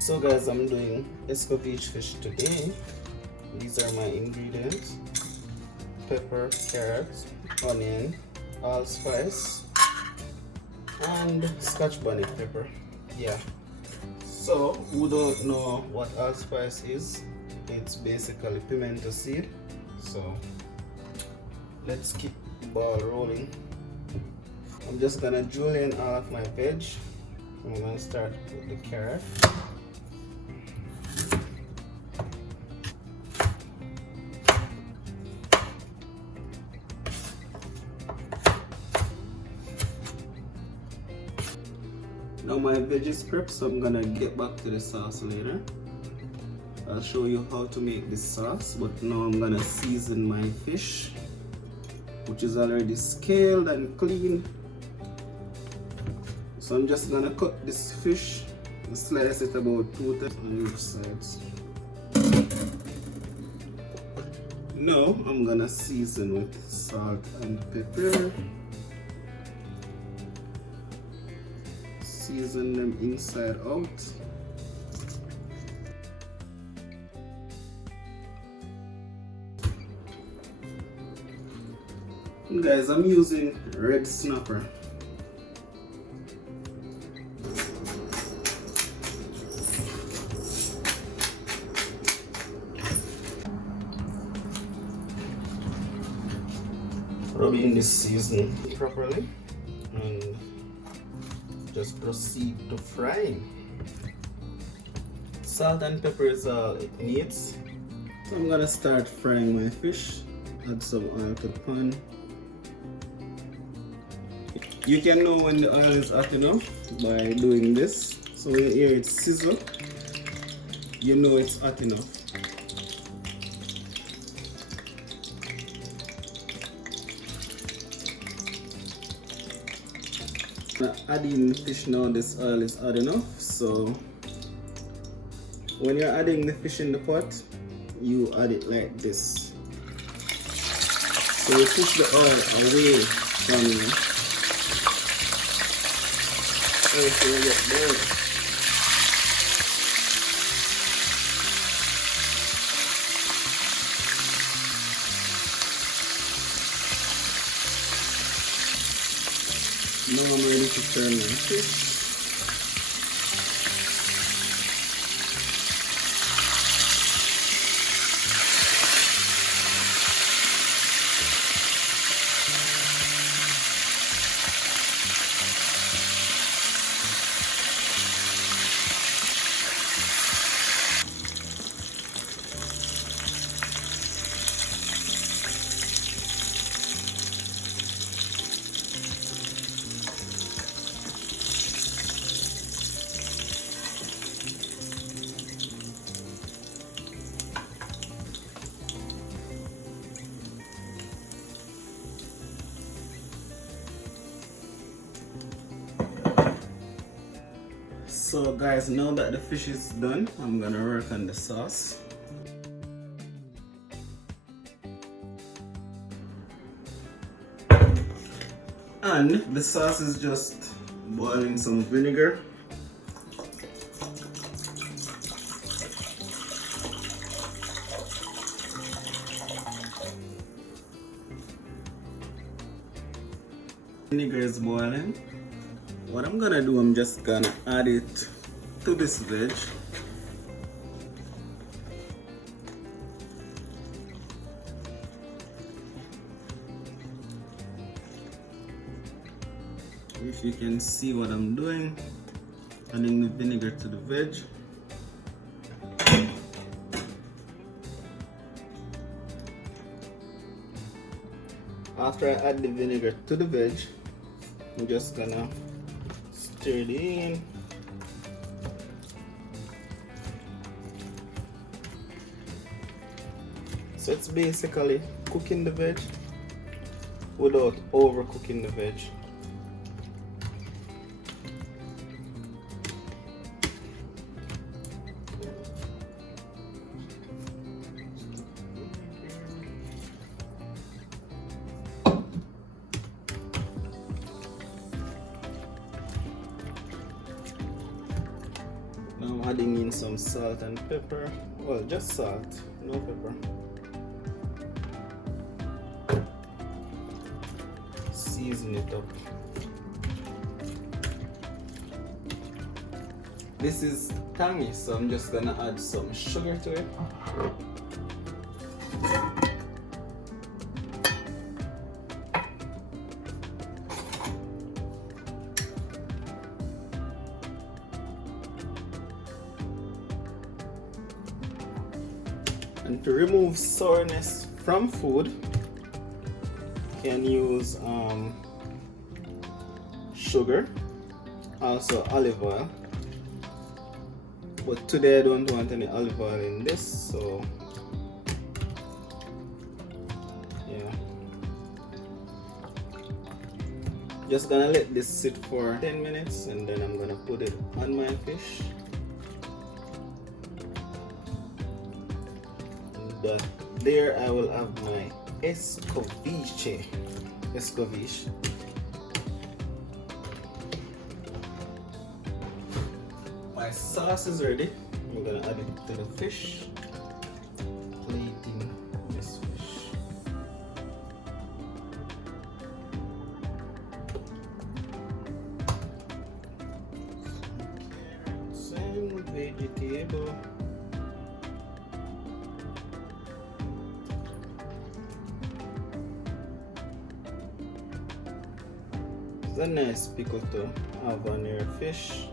So guys, I'm doing Escovitch fish today. These are my ingredients: pepper, carrots, onion, allspice, and Scotch bonnet pepper. Yeah. So who don't know what allspice is, it's basically pimento seed. So let's keep the ball rolling. I'm just gonna julienne all of my veg. I'm gonna start with the carrot. Now my veg is prepped, so I'm gonna get back to the sauce later. I'll show you how to make this sauce, but now I'm gonna season my fish, which is already scaled and clean. So I'm just gonna cut this fish and slice it about 2 times on each sides. Now I'm gonna season with salt and pepper. Season them inside out. And guys, I'm using red snapper. Rub in this seasoning properly and just proceed to frying. Salt and pepper is all it needs. So I'm gonna start frying my fish. Add some oil to the pan. You can know when the oil is hot enough by doing this. So when you hear it sizzle, you know it's hot enough. Adding fish now, this oil is hot enough, so when you're adding the fish in the pot, you add it like this. So you push the oil away from you. So it will get burned. Now I'm ready to turn my fish. So guys, now that the fish is done, I'm gonna work on the sauce. And the sauce is just boiling some vinegar. Vinegar is boiling. What I'm gonna do, I'm just gonna add it to this veg. If you can see what I'm doing, adding the vinegar to the veg. After I add the vinegar to the veg, I'm just gonna stir it in. So it's basically cooking the veg without overcooking the veg. Now I'm adding in some salt and pepper. Well, just salt, no pepper. Season it up. This is tangy, so I'm just gonna add some sugar to it. And to remove sourness from food, you can use sugar, also olive oil. But today I don't want any olive oil in this, so yeah. Just gonna let this sit for 10 minutes and then I'm gonna put it on my fish. And there I will have my Escovitch. My sauce is ready. I'm gonna add it to the fish. Plating this fish. Some vegetable. It's a nice pickle to have on your fish.